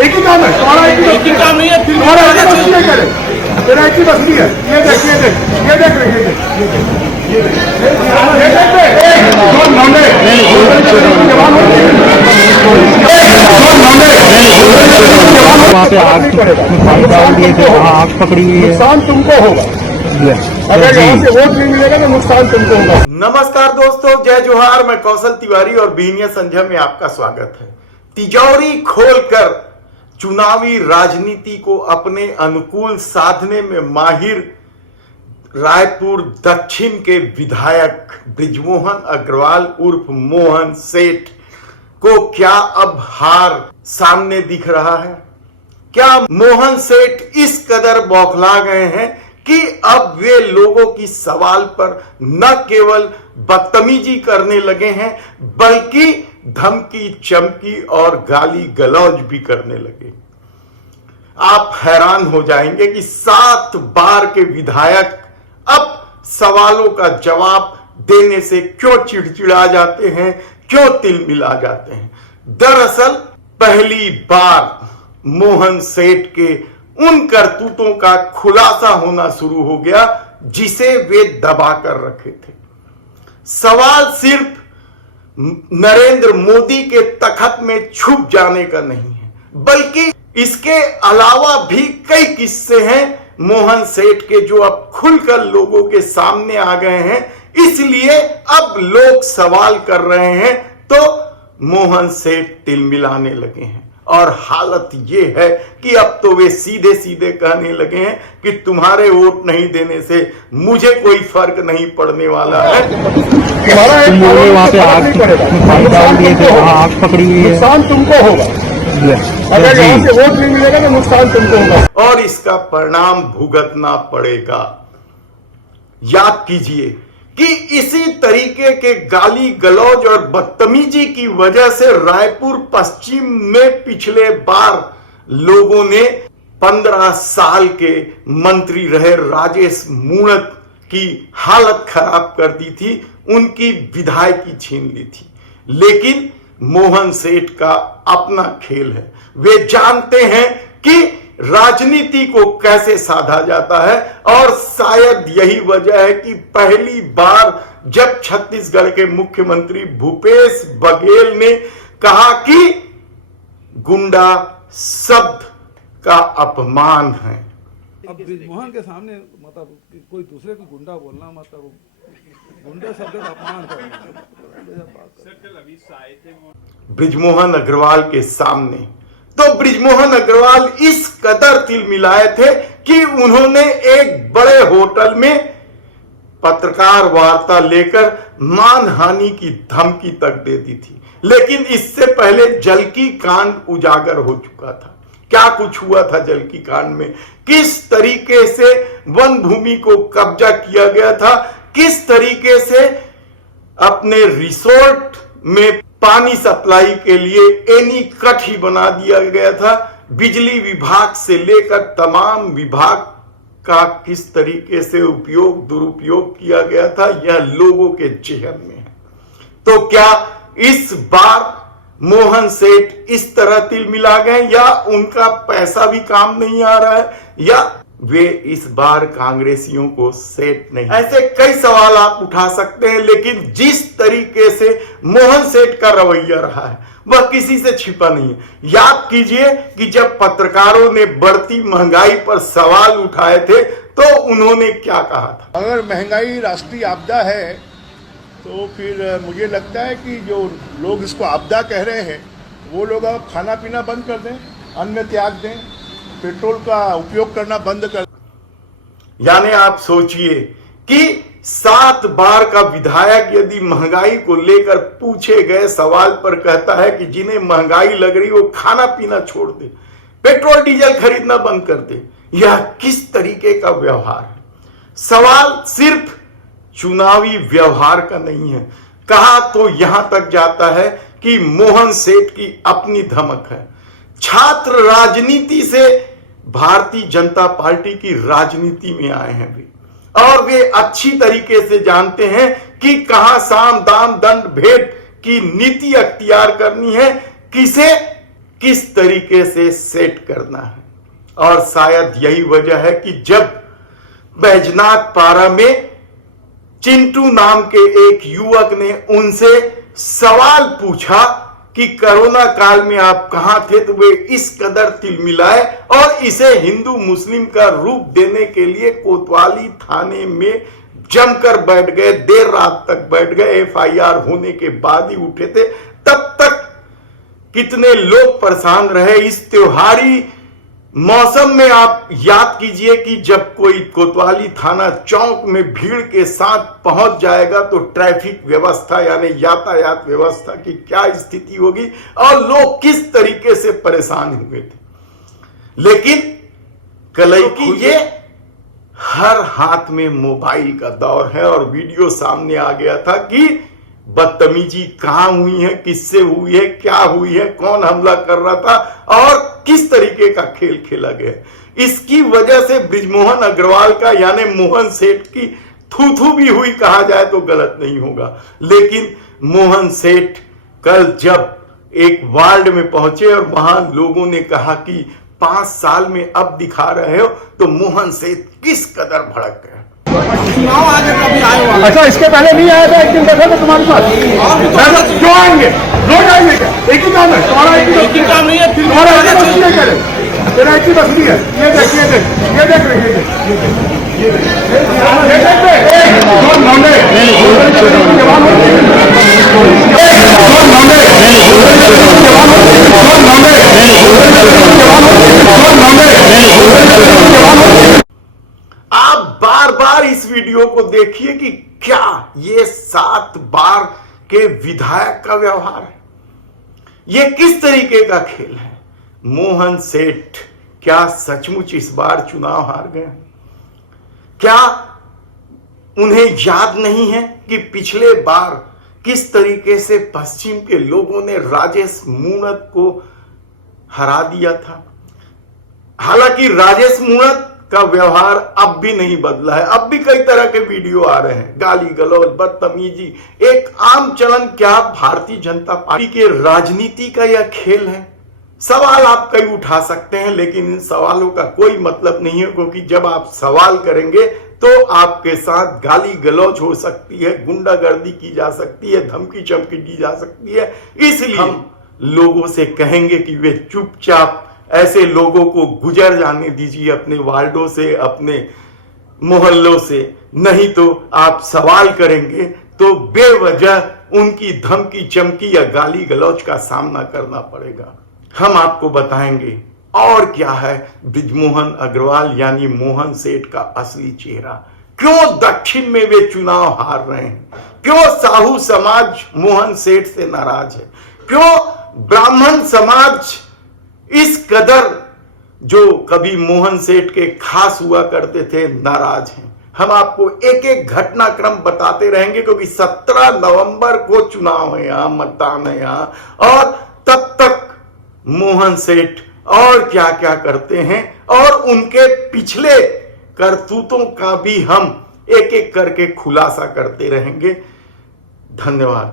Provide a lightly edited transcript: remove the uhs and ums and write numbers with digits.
एक ही काम है तुम्हारा, एक ही काम नहीं है तुम्हारा, एक ही बस नहीं करे तेरा, एक ही बस नहीं है। ये देख ये देख ये देख रहे ये वहाँ पे आग पकड़ी हुई है, नुकसान तुमको होगा। अगर यहाँ से वोट नहीं मिलेगा तो नुकसान तुमको होगा। नमस्कार दोस्तों, जय जोहार। मैं कौशल तिवारी और बीनिया संध्या में आपका स्वागत है। तिजोरी खोलकर चुनावी राजनीति को अपने अनुकूल साधने में माहिर रायपुर दक्षिण के विधायक बृजमोहन अग्रवाल उर्फ मोहन सेठ को क्या अब हार सामने दिख रहा है? क्या मोहन सेठ इस कदर बौखला गए हैं कि अब वे लोगों की सवाल पर न केवल बदतमीजी करने लगे हैं बल्कि धमकी चमकी और गाली गलौज भी करने लगे। आप हैरान हो जाएंगे कि 7 बार के विधायक अब सवालों का जवाब देने से क्यों चिड़चिड़ा जाते हैं, क्यों तिलमिला जाते हैं। दरअसल पहली बार मोहन सेठ के उन करतूतों का खुलासा होना शुरू हो गया जिसे वे दबा कर रखे थे। सवाल सिर्फ नरेंद्र मोदी के तखत में छुप जाने का नहीं है, बल्कि इसके अलावा भी कई किस्से हैं मोहन सेठ के जो अब खुलकर लोगों के सामने आ गए हैं। इसलिए अब लोग सवाल कर रहे हैं तो मोहन सेठ तिलमिलाने लगे हैं और हालत ये है कि अब तो वे सीधे सीधे कहने लगे हैं कि तुम्हारे वोट नहीं देने से मुझे कोई फर्क नहीं पड़ने वाला है। तुम्हारा एक वहाँ पे आग पकड़ी हुई है, नुकसान तुमको होगा। अगर यहाँ से वोट नहीं मिलेगा तो नुकसान तुमको होगा और इसका परिणाम भुगतना पड़ेगा। याद कीजिए कि इसी तरीके के गाली गलौज और बदतमीजी की वजह से रायपुर पश्चिम में पिछले बार लोगों ने 15 साल के मंत्री रहे राजेश मूणत की हालत खराब कर दी थी, उनकी विधायकी छीन ली थी। लेकिन मोहन सेठ का अपना खेल है, वे जानते हैं कि राजनीति को कैसे साधा जाता है और शायद यही वजह है कि पहली बार जब छत्तीसगढ़ के मुख्यमंत्री भूपेश बघेल ने कहा कि गुंडा शब्द का अपमान है। अब बृजमोहन के सामने मतलब कोई दूसरे को गुंडा बोलना मतलब गुंडा शब्द का अपमान करना। बृजमोहन अग्रवाल के सामने तो बृजमोहन अग्रवाल इस कदर तिलमिलाए थे कि उन्होंने एक बड़े होटल में पत्रकार वार्ता लेकर मानहानि की धमकी तक दे दी थी। लेकिन इससे पहले जलकी कांड उजागर हो चुका था। क्या कुछ हुआ था जलकी कांड में? किस तरीके से वन भूमि को कब्जा किया गया था, किस तरीके से अपने रिसोर्ट में पानी सप्लाई के लिए एनी कट ही बना दिया गया था। बिजली विभाग से लेकर तमाम विभाग का किस तरीके से उपयोग दुरुपयोग किया गया था, यह लोगों के जेहन में है। तो क्या इस बार मोहन सेठ इस तरह तिलमिला गए या उनका पैसा भी काम नहीं आ रहा है या वे इस बार कांग्रेसियों को सेठ नहीं? ऐसे कई सवाल आप उठा सकते हैं, लेकिन जिस तरीके से मोहन सेठ का रवैया रहा है वह किसी से छिपा नहीं है। याद कीजिए कि जब पत्रकारों ने बढ़ती महंगाई पर सवाल उठाए थे तो उन्होंने क्या कहा था? अगर महंगाई राष्ट्रीय आपदा है तो फिर मुझे लगता है कि जो लोग इसको आपदा कह रहे हैं वो लोग अब खाना पीना बंद कर दें, अन्न त्याग दें, पेट्रोल का उपयोग करना बंद कर। यानी आप सोचिए कि 7 बार का विधायक यदि महंगाई को लेकर पूछे गए सवाल पर कहता है कि जिन्हें महंगाई लग रही वो खाना पीना छोड़ दे, पेट्रोल डीजल खरीदना बंद कर दे, यह किस तरीके का व्यवहार है? सवाल सिर्फ चुनावी व्यवहार का नहीं है। कहा तो यहां तक जाता है कि मोहन सेठ की अपनी धमक है। छात्र राजनीति से भारतीय जनता पार्टी की राजनीति में आए हैं वे, और वे अच्छी तरीके से जानते हैं कि कहां साम दाम दंड भेद की नीति अख्तियार करनी है, किसे किस तरीके से सेट करना है। और शायद यही वजह है कि जब बैजनाथ पारा में चिंटू नाम के एक युवक ने उनसे सवाल पूछा कि कोरोना काल में आप कहां थे, तो वे इस कदर तिलमिलाए और इसे हिंदू मुस्लिम का रूप देने के लिए कोतवाली थाने में जमकर बैठ गए, देर रात तक बैठ गए। FIR होने के बाद ही उठे थे। तब तक कितने लोग परेशान रहे। इस त्योहारी मौसम में आप याद कीजिए कि जब कोई कोतवाली थाना चौक में भीड़ के साथ पहुंच जाएगा तो ट्रैफिक व्यवस्था यानी यातायात व्यवस्था की क्या स्थिति होगी और लोग किस तरीके से परेशान हुए थे। लेकिन कलई की ये हर हाथ में मोबाइल का दौर है और वीडियो सामने आ गया था कि बदतमीजी कहां हुई है, किससे हुई है, क्या हुई है, कौन हमला कर रहा था और किस तरीके का खेल खेला गया। इसकी वजह से बृजमोहन अग्रवाल का यानी मोहन सेठ की थू भी हुई कहा जाए तो गलत नहीं होगा। लेकिन मोहन सेठ कल जब एक वार्ड में पहुंचे और वहां लोगों ने कहा कि 5 साल में अब दिखा रहे हो, तो मोहन सेठ किस कदर भड़क गए। चुनाव आगे कभी आए हुआ अच्छा, इसके पहले नहीं आया था? एक दिन बैठा था तुम्हारे साथ। क्यों आएंगे? रोज आएंगे क्या? एक ही काम है तुम्हारा, एक ही काम नहीं है। तुम्हारा एक ही बस नहीं करे, तेरा एक ही बस नहीं है। ये देख, ये देख, ये देख रहे, ये देख, ये देख लौंडे जवान आप बार बार इस वीडियो को देखिए कि क्या ये 7 बार के विधायक का व्यवहार है। ये किस तरीके का खेल है। मोहन सेठ क्या सचमुच इस बार चुनाव हार गए? क्या उन्हें याद नहीं है कि पिछले बार किस तरीके से पश्चिम के लोगों ने राजेश मूणत को हरा दिया था? हालांकि राजेश मूणत का व्यवहार अब भी नहीं बदला है। अब भी कई तरह के वीडियो आ रहे हैं, गाली गलौज, बदतमीजी, एक आम चलन। क्या भारतीय जनता पार्टी के राजनीति का यह खेल है? सवाल आप कई उठा सकते हैं, लेकिन इन सवालों का कोई मतलब नहीं है, क्योंकि जब आप सवाल करेंगे तो आपके साथ गाली गलौज हो सकती है, गुंडागर्दी की जा सकती है, धमकी चमकी दी जा सकती है। इसलिए हम लोगों से कहेंगे कि वे चुपचाप ऐसे लोगों को गुजर जाने दीजिए अपने वार्डों से, अपने मोहल्लों से। नहीं तो आप सवाल करेंगे तो बेवजह उनकी धमकी चमकी या गाली गलौज का सामना करना पड़ेगा। हम आपको बताएंगे और क्या है बृजमोहन अग्रवाल यानी मोहन सेठ का असली चेहरा। क्यों दक्षिण में वे चुनाव हार रहे हैं? क्यों साहू समाज मोहन सेठ से नाराज है? क्यों ब्राह्मण समाज इस कदर जो कभी मोहन सेठ के खास हुआ करते थे नाराज हैं? हम आपको एक एक घटनाक्रम बताते रहेंगे, क्योंकि 17 नवंबर को चुनाव है, यहां मतदान है यहां। और तब तक मोहन सेठ और क्या क्या करते हैं और उनके पिछले करतूतों का भी हम एक एक करके खुलासा करते रहेंगे। धन्यवाद।